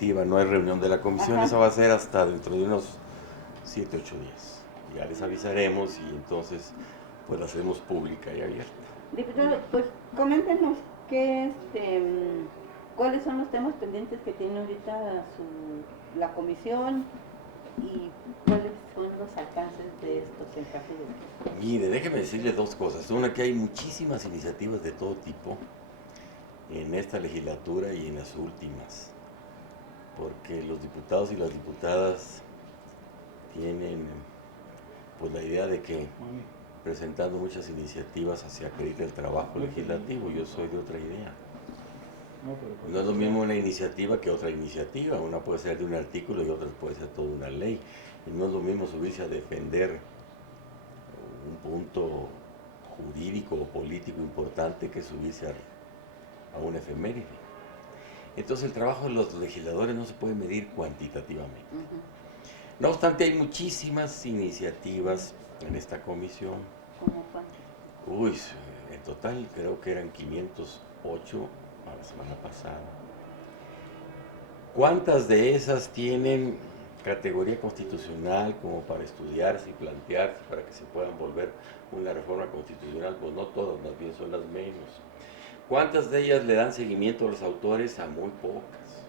No hay reunión de la comisión, Ajá. eso va a ser hasta dentro de unos 7, 8 días. Ya les avisaremos y entonces pues la hacemos pública y abierta. Diputado, pues coméntenos cuáles son los temas pendientes que tiene ahorita la comisión y cuáles son los alcances de estos en caso de que... Mire, déjeme decirle dos cosas. Una, que hay muchísimas iniciativas de todo tipo en esta legislatura y en las últimas, porque los diputados y las diputadas tienen pues la idea de que presentando muchas iniciativas se acredita el trabajo legislativo. Yo soy de otra idea. No es lo mismo una iniciativa que otra iniciativa. Una puede ser de un artículo y otra puede ser toda una ley. Y no es lo mismo subirse a defender un punto jurídico o político importante que subirse a una efeméride. Entonces el trabajo de los legisladores no se puede medir cuantitativamente. No obstante, hay muchísimas iniciativas en esta comisión. ¿Cómo cuántas? Uy, en total creo que eran 508 a la semana pasada. ¿Cuántas de esas tienen categoría constitucional como para estudiarse y plantearse para que se puedan volver una reforma constitucional? Pues no todas, más bien son las menos. ¿Cuántas de ellas le dan seguimiento a los autores? A muy pocas.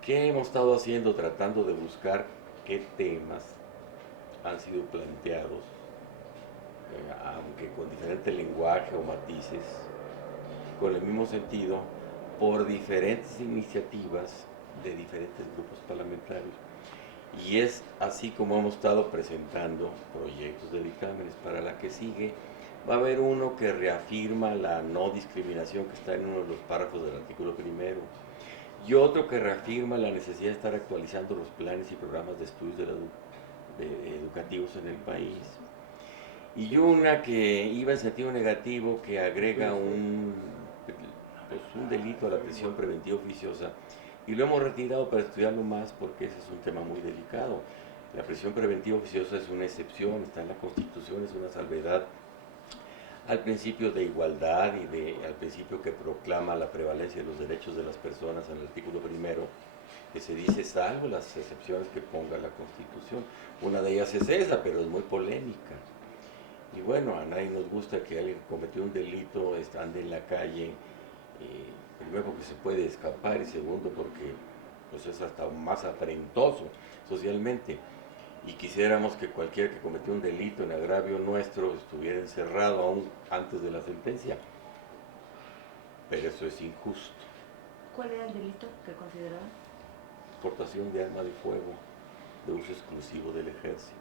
¿Qué hemos estado haciendo? Tratando de buscar qué temas han sido planteados, aunque con diferente lenguaje o matices, con el mismo sentido, por diferentes iniciativas de diferentes grupos parlamentarios. Y es así como hemos estado presentando proyectos de dictámenes. Para la que sigue va a haber uno que reafirma la no discriminación que está en uno de los párrafos del artículo primero, y otro que reafirma la necesidad de estar actualizando los planes y programas de estudios educativos en el país. Y una que iba en sentido negativo, que agrega un delito a la prisión preventiva oficiosa, y lo hemos retirado para estudiarlo más porque ese es un tema muy delicado. La prisión preventiva oficiosa es una excepción, está en la Constitución, es una salvedad al principio de igualdad y al principio que proclama la prevalencia de los derechos de las personas en el artículo primero, que se dice salvo las excepciones que ponga la Constitución. Una de ellas es esa, pero es muy polémica. Y bueno, a nadie nos gusta que alguien que cometió un delito ande en la calle, primero porque se puede escapar y segundo porque pues es hasta más afrentoso socialmente. Y quisiéramos que cualquiera que cometió un delito en agravio nuestro estuviera encerrado aún antes de la sentencia, pero eso es injusto. ¿Cuál era el delito que consideraban? Portación de arma de fuego de uso exclusivo del ejército.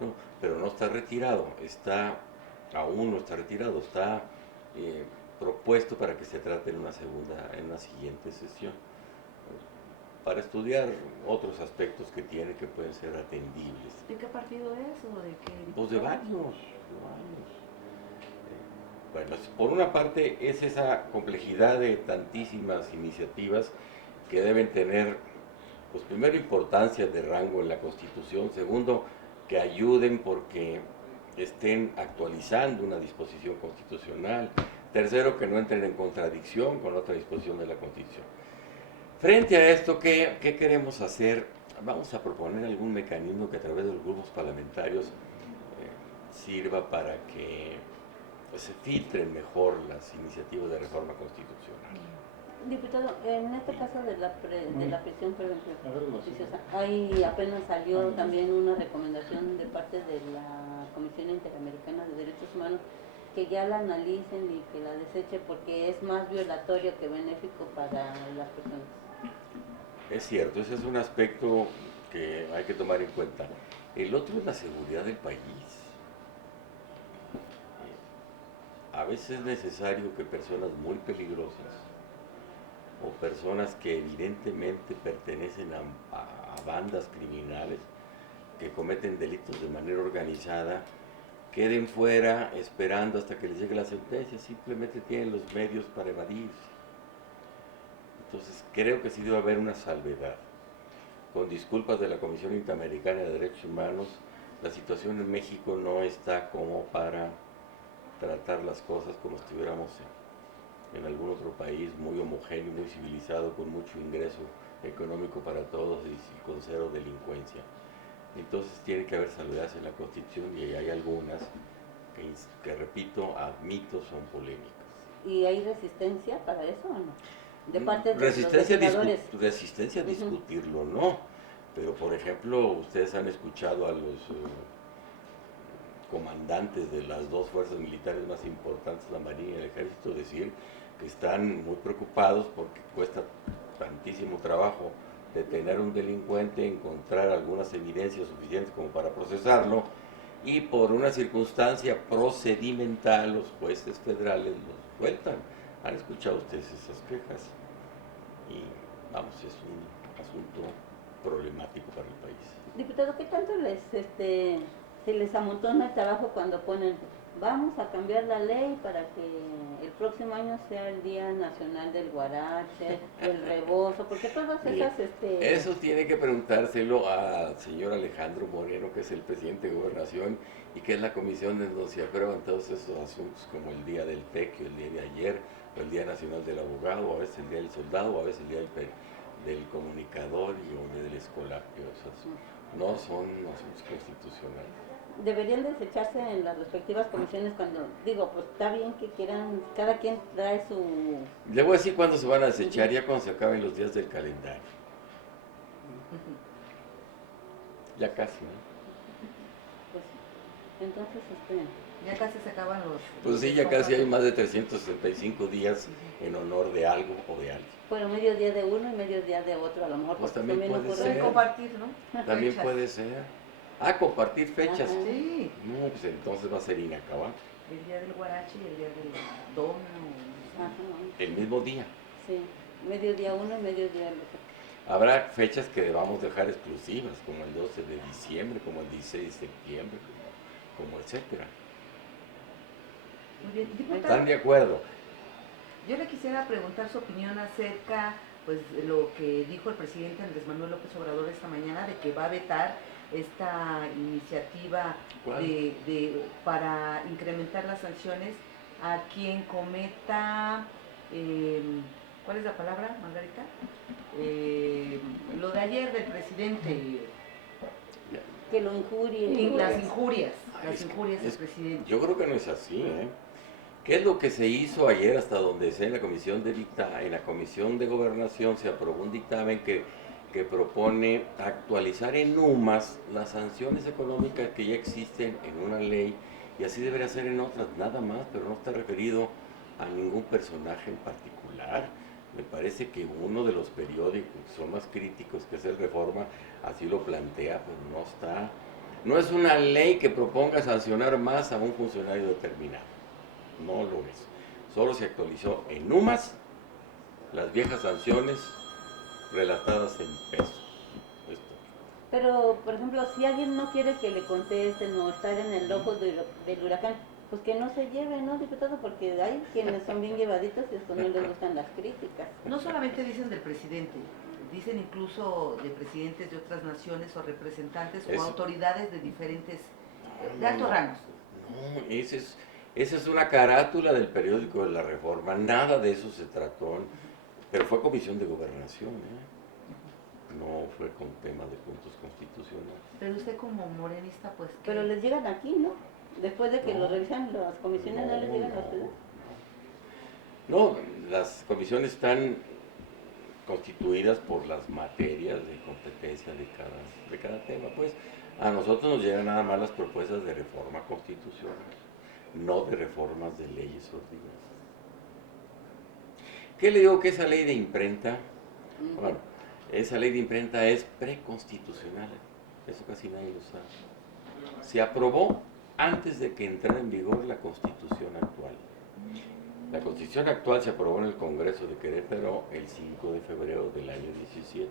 No, pero no está retirado, aún no está retirado, está propuesto para que se trate en una siguiente sesión, para estudiar otros aspectos que tiene que pueden ser atendibles. ¿De qué partido es o de qué? Pues de varios. Bueno, por una parte es esa complejidad de tantísimas iniciativas que deben tener, pues primero, importancia de rango en la Constitución, segundo, que ayuden porque estén actualizando una disposición constitucional, tercero, que no entren en contradicción con otra disposición de la Constitución. Frente a esto, ¿qué queremos hacer? Vamos a proponer algún mecanismo que a través de los grupos parlamentarios sirva para que se filtren mejor las iniciativas de reforma constitucional. Diputado, en este caso de la prisión preventiva oficiosa, ahí apenas salió también una recomendación de parte de la Comisión Interamericana de Derechos Humanos que ya la analicen y que la deseche porque es más violatorio que benéfico para las personas. Es cierto, ese es un aspecto que hay que tomar en cuenta. El otro es la seguridad del país. A veces es necesario que personas muy peligrosas o personas que evidentemente pertenecen a bandas criminales que cometen delitos de manera organizada queden fuera esperando hasta que les llegue la sentencia, simplemente tienen los medios para evadirse. Entonces creo que sí debe haber una salvedad. Con disculpas de la Comisión Interamericana de Derechos Humanos, la situación en México no está como para tratar las cosas como si estuviéramos en algún otro país muy homogéneo, muy civilizado, con mucho ingreso económico para todos y con cero delincuencia. Entonces tiene que haber salvedades en la Constitución y hay algunas que repito, admito son polémicas. ¿Y hay resistencia para eso o no? De parte de resistencia los legisladores. Resistencia a discutirlo, no. Pero, por ejemplo, ustedes han escuchado a los comandantes de las dos fuerzas militares más importantes, la Marina y el Ejército, decir que están muy preocupados porque cuesta tantísimo trabajo detener a un delincuente, encontrar algunas evidencias suficientes como para procesarlo, y por una circunstancia procedimental los jueces federales los sueltan. ¿Han escuchado ustedes esas quejas? Y vamos, es un asunto problemático para el país. Diputado, ¿qué tanto se les amontona el trabajo cuando ponen, vamos a cambiar la ley para que el próximo año sea el Día Nacional del Huarache, el rebozo, porque todas esas... Eso tiene que preguntárselo al señor Alejandro Moreno, que es el presidente de Gobernación y que es la comisión en donde se aprueban todos esos asuntos, como el Día del Tequio, el día de ayer, o el Día Nacional del Abogado, o a veces el Día del Soldado, o a veces el Día del Comunicador o del Escolapio. No son asuntos constitucionales. Deberían desecharse en las respectivas comisiones cuando, digo, pues está bien que quieran, cada quien trae su... Le voy a decir cuándo se van a desechar, ya cuando se acaben los días del calendario. Ya casi, ¿no? Pues, entonces, ya casi se acaban los... Pues sí, ya casi hay más de 365 días en honor de algo o de alguien. Bueno, medio día de uno y medio día de otro, a lo mejor. Pues también puede ser. Compartir, ¿no? También puede ser. Ah, compartir fechas. Ajá. Sí. No, pues entonces va a ser inacabable. El día del Huarache y el día del Dona. Ajá. El mismo día. Sí, medio día uno y medio día el otro. Habrá fechas que debamos dejar exclusivas, como el 12 de diciembre, como el 16 de septiembre, como etcétera. Muy bien. Diputado, ¿Están de acuerdo? yo le quisiera preguntar su opinión acerca pues, de lo que dijo el presidente Andrés Manuel López Obrador esta mañana, de que va a vetar esta iniciativa para incrementar las sanciones a quien cometa, ¿cuál es la palabra, Margarita? Lo de ayer del presidente. Que lo injurie. Las injurias del presidente. Yo creo que no es así, ¿eh? ¿Qué es lo que se hizo ayer hasta donde sea en la Comisión de Gobernación se aprobó un dictamen que propone actualizar en UMAS las sanciones económicas que ya existen en una ley y así debería ser en otras, nada más, pero no está referido a ningún personaje en particular. Me parece que uno de los periódicos que son más críticos, que es el Reforma, así lo plantea, pero no está. No es una ley que proponga sancionar más a un funcionario determinado. No lo es. Solo se actualizó en UMAS las viejas sanciones relatadas en pesos. Esto. Pero, por ejemplo, si alguien no quiere que le contesten o estar en el ojo del huracán, pues que no se lleve, ¿no, diputado? Porque hay quienes son bien llevaditos y esto no les gustan las críticas. No solamente dicen del presidente, dicen incluso de presidentes de otras naciones o representantes o autoridades de diferentes, de altos rangos. No, esa es una carátula del periódico de la Reforma, nada de eso se trató, pero fue Comisión de Gobernación, no fue con temas de puntos constitucionales. Pero usted como morenista, pues... Pero les llegan aquí, ¿no? Después de que lo revisan las comisiones, ¿no les llegan a ustedes? No, las comisiones están constituidas por las materias de competencia de cada tema. Pues a nosotros nos llegan nada más las propuestas de reforma constitucional, no de reformas de leyes ordinarias. ¿Qué le digo que esa ley de imprenta? Bueno, esa ley de imprenta es preconstitucional, eso casi nadie lo sabe. Se aprobó antes de que entrara en vigor la Constitución actual. La Constitución actual se aprobó en el Congreso de Querétaro el 5 de febrero del año 17,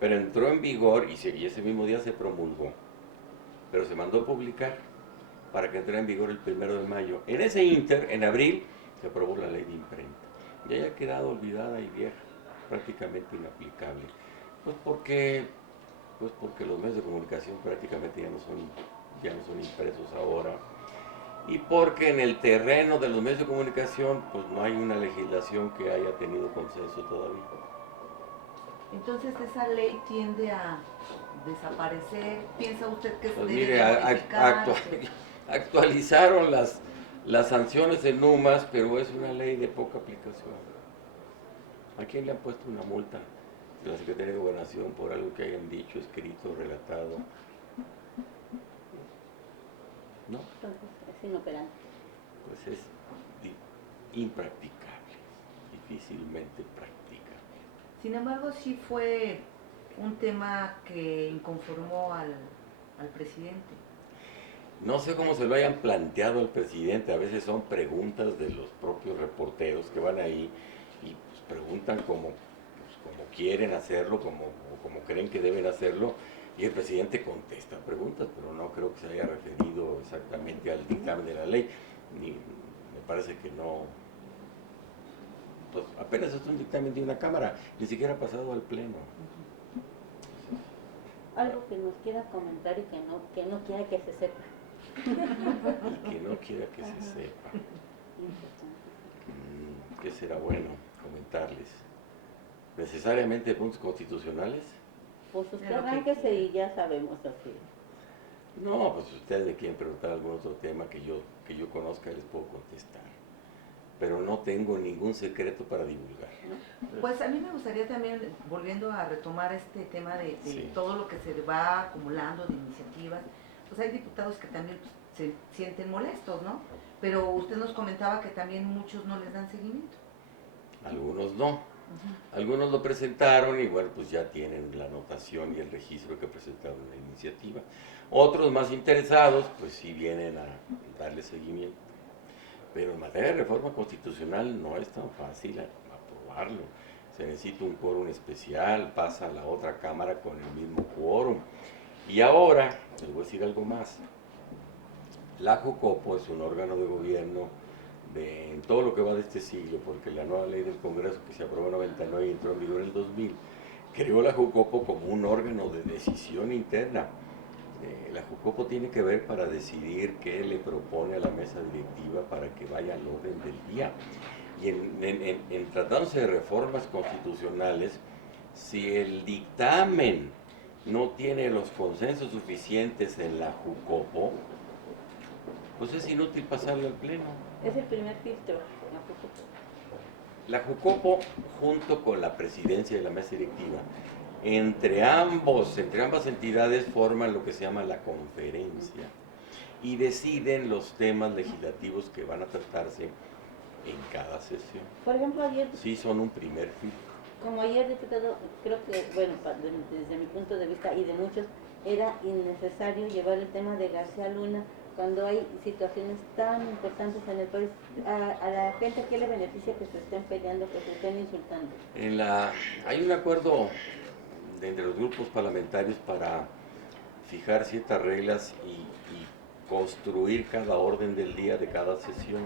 pero entró en vigor y ese mismo día se promulgó, pero se mandó a publicar para que entrara en vigor el 1 de mayo. En ese inter, en abril, se aprobó la ley de imprenta. Ya haya quedado olvidada y vieja, prácticamente inaplicable. Pues porque los medios de comunicación prácticamente ya no son impresos ahora. Y porque en el terreno de los medios de comunicación, pues no hay una legislación que haya tenido consenso todavía. Entonces esa ley tiende a desaparecer. ¿Piensa usted que se Pues debe mire, modificar? actualizaron las sanciones en UMAS, pero es una ley de poca aplicación. ¿A quién le han puesto una multa de la Secretaría de Gobernación por algo que hayan dicho, escrito, relatado? ¿No? Entonces, es inoperante. Pues es impracticable, difícilmente practicable. Sin embargo, sí fue un tema que inconformó al presidente. No sé cómo se lo hayan planteado al presidente, a veces son preguntas de los propios reporteros que van ahí y pues, preguntan como quieren hacerlo, como creen que deben hacerlo, y el presidente contesta preguntas, pero no creo que se haya referido exactamente al dictamen de la ley, ni me parece que no, pues apenas es un dictamen de una cámara, ni siquiera ha pasado al pleno. Algo que nos quiera comentar y que no quiera que se sepa. Y que no quiera que se sepa. ¿Qué será bueno comentarles? ¿Necesariamente puntos constitucionales? Pues usted arránquese y ya sabemos así. No, pues ustedes me quieren preguntar algún otro tema que yo conozca, les puedo contestar. Pero no tengo ningún secreto para divulgar. Pues a mí me gustaría también, volviendo a retomar este tema de Sí. todo lo que se va acumulando de iniciativas, pues hay diputados que también pues, se sienten molestos, ¿no? Pero usted nos comentaba que también muchos no les dan seguimiento. Algunos no. Algunos lo presentaron y bueno, pues ya tienen la anotación y el registro que presentaron la iniciativa. Otros más interesados, pues sí vienen a darle seguimiento. Pero en materia de reforma constitucional no es tan fácil aprobarlo. Se necesita un quórum especial, pasa a la otra cámara con el mismo quórum. Y ahora, les voy a decir algo más. La JUCOPO es un órgano de gobierno en todo lo que va de este siglo, porque la nueva ley del Congreso que se aprobó en 99 y entró en vigor en el 2000, creó la JUCOPO como un órgano de decisión interna. La JUCOPO tiene que ver para decidir qué le propone a la mesa directiva para que vaya al orden del día. Y en tratándose de reformas constitucionales, si el dictamen no tiene los consensos suficientes en la JUCOPO, pues es inútil pasarlo al pleno. Es el primer filtro, la JUCOPO, junto con la presidencia de la mesa directiva, entre ambas entidades forman lo que se llama la conferencia y deciden los temas legislativos que van a tratarse en cada sesión. Por ejemplo, ayer... Sí, son un primer filtro. Como ayer, diputado, creo que, bueno, desde mi punto de vista y de muchos, era innecesario llevar el tema de García Luna cuando hay situaciones tan importantes en el país. A la gente, ¿qué le beneficia que se estén peleando, que se estén insultando? Hay un acuerdo entre los grupos parlamentarios para fijar ciertas reglas y construir cada orden del día de cada sesión.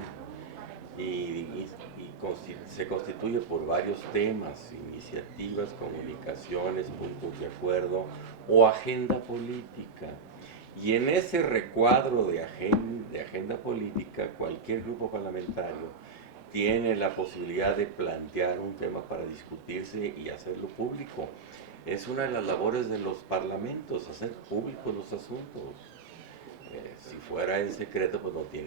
Se constituye por varios temas, iniciativas, comunicaciones, puntos de acuerdo o agenda política. Y en ese recuadro de agenda política, cualquier grupo parlamentario tiene la posibilidad de plantear un tema para discutirse y hacerlo público. Es una de las labores de los parlamentos, hacer públicos los asuntos. Si fuera en secreto, pues no tiene